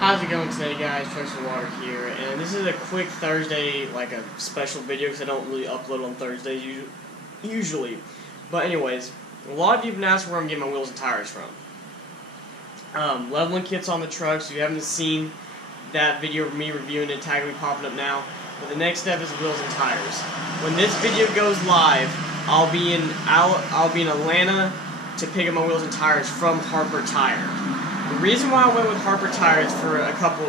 How's it going today, guys? Tristan Water here, and this is a quick Thursday, like a special video, because I don't really upload on Thursdays usually. But anyways, a lot of you have been asking where I'm getting my wheels and tires from. Leveling kits on the truck, so if you haven't seen that video of me reviewing it, tag will be popping up now. But the next step is wheels and tires. When this video goes live, I'll be in Atlanta to pick up my wheels and tires from Harper Tire. The reason why I went with Harper Tire is for about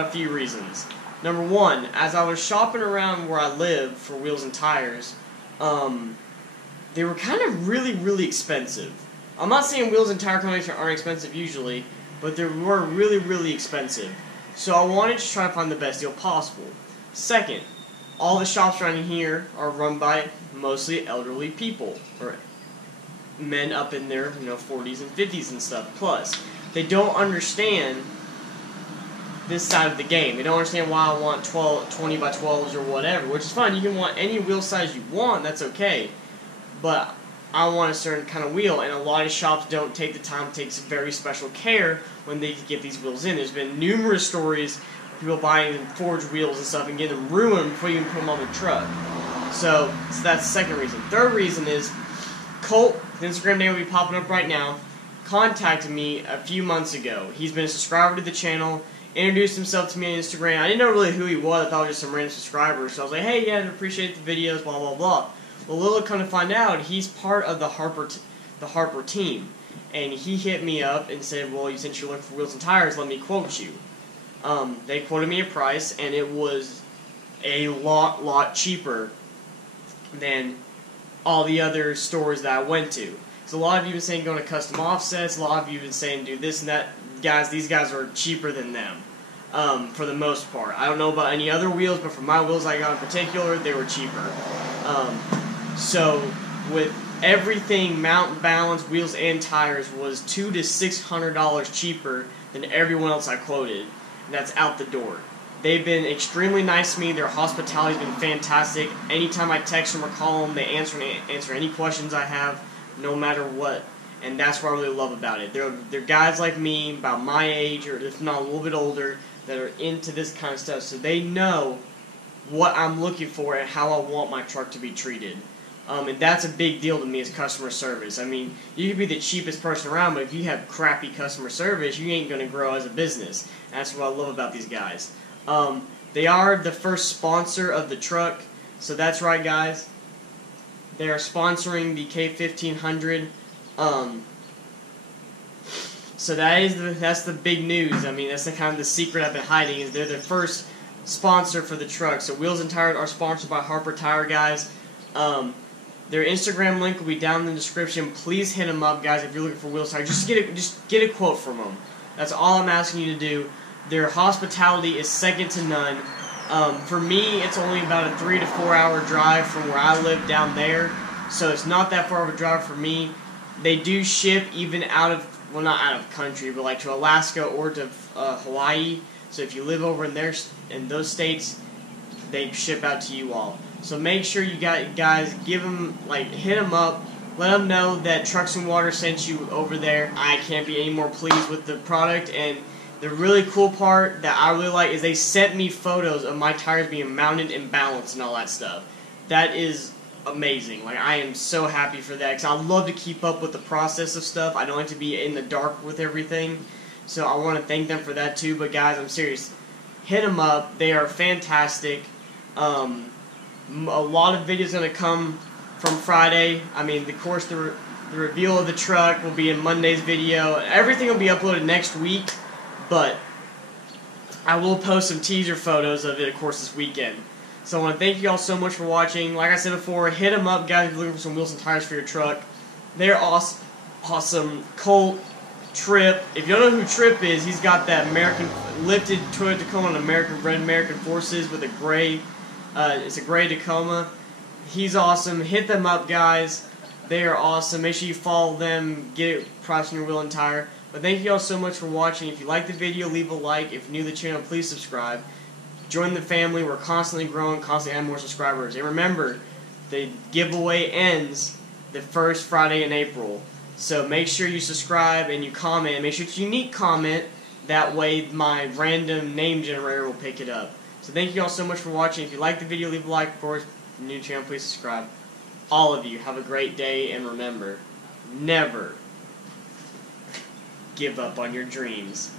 a few reasons. Number one, as I was shopping around where I live for wheels and tires, they were kind of really expensive. I'm not saying wheels and tire companies aren't expensive usually, but they were really expensive. So I wanted to try to find the best deal possible. Second, all the shops around here are run by mostly elderly people, or men up in their 40s and 50s and stuff. Plus, they don't understand this side of the game. They don't understand why I want 20 by 12s or whatever, which is fine. You can want any wheel size you want, that's okay. But I want a certain kind of wheel, and a lot of shops don't take the time to take some very special care when they get these wheels in. There's been numerous stories of people buying forged wheels and stuff and getting them ruined before you even put them on the truck. So that's the second reason. Third reason is Colt, his Instagram name will be popping up right now, contacted me a few months ago. He's been a subscriber to the channel, introduced himself to me on Instagram. I didn't know really who he was. I thought he was just some random subscriber. So I was like, hey, yeah, I appreciate the videos, blah, blah, blah. Well, little come to find out, he's part of the Harper team. And he hit me up and said, well, since you're looking for wheels and tires, let me quote you. They quoted me a price, and it was a lot cheaper than all the other stores that I went to. So a lot of you have been saying go to custom offsets, a lot of you have been saying do this and that. Guys, these guys are cheaper than them, for the most part. I don't know about any other wheels, but for my wheels I got in particular, they were cheaper. So with everything, mount, balance, wheels, and tires was $200 to $600 cheaper than everyone else I quoted. And that's out the door. They've been extremely nice to me. Their hospitality's been fantastic. Anytime I text them or call them, they answer any questions I have, no matter what. And that's what I really love about it. They're guys like me, about my age, or if not a little bit older, that are into this kind of stuff. So they know what I'm looking for and how I want my truck to be treated. And that's a big deal to me as customer service. I mean, you could be the cheapest person around, but if you have crappy customer service, you ain't going to grow as a business. And that's what I love about these guys. They are the first sponsor of the truck, so that's right, guys. They are sponsoring the K1500. So that's the big news. I mean, that's the kind of the secret I've been hiding, is they're the first sponsor for the truck. So Wheels and Tires are sponsored by Harper Tire, guys. Their Instagram link will be down in the description. Please hit them up, guys, if you're looking for wheels and tires. Just get a quote from them. That's all I'm asking you to do. Their hospitality is second to none. For me, it's only about a 3 to 4 hour drive from where I live down there, so it's not that far of a drive for me. They do ship even out of, well, not out of country, but like to Alaska or to Hawaii. So if you live over in those states, they ship out to you all. So make sure you guys hit them up, let them know that Trucks and Water sent you over there. I can't be any more pleased with the product, and the really cool part that I really like is they sent me photos of my tires being mounted and balanced and all that stuff. That is amazing. Like, I am so happy for that, because I love to keep up with the process of stuff. I don't like to be in the dark with everything, so I want to thank them for that too. But guys, I'm serious. Hit them up. They are fantastic. A lot of videos going to come from Friday. I mean, of course, the reveal of the truck will be in Monday's video. Everything will be uploaded next week. But I will post some teaser photos of it, of course, this weekend. So I want to thank you all so much for watching. Like I said before, hit them up, guys, if you're looking for some wheels and tires for your truck. They're awesome. Colt, Trip. If you don't know who Trip is, he's got that American lifted Toyota Tacoma on red American Forces with a gray. It's a gray Tacoma. He's awesome. Hit them up, guys. They are awesome. Make sure you follow them. Get it priced on your wheel and tire. But thank you all so much for watching. If you like the video, leave a like. If you're new to the channel, please subscribe. Join the family. We're constantly growing, constantly adding more subscribers. And remember, the giveaway ends the first Friday in April. So make sure you subscribe and you comment. Make sure it's a unique comment That way my random name generator will pick it up. So thank you all so much for watching. If you like the video, leave a like. Of course, if you're new to the channel, please subscribe. All of you, have a great day, and remember, never give up on your dreams.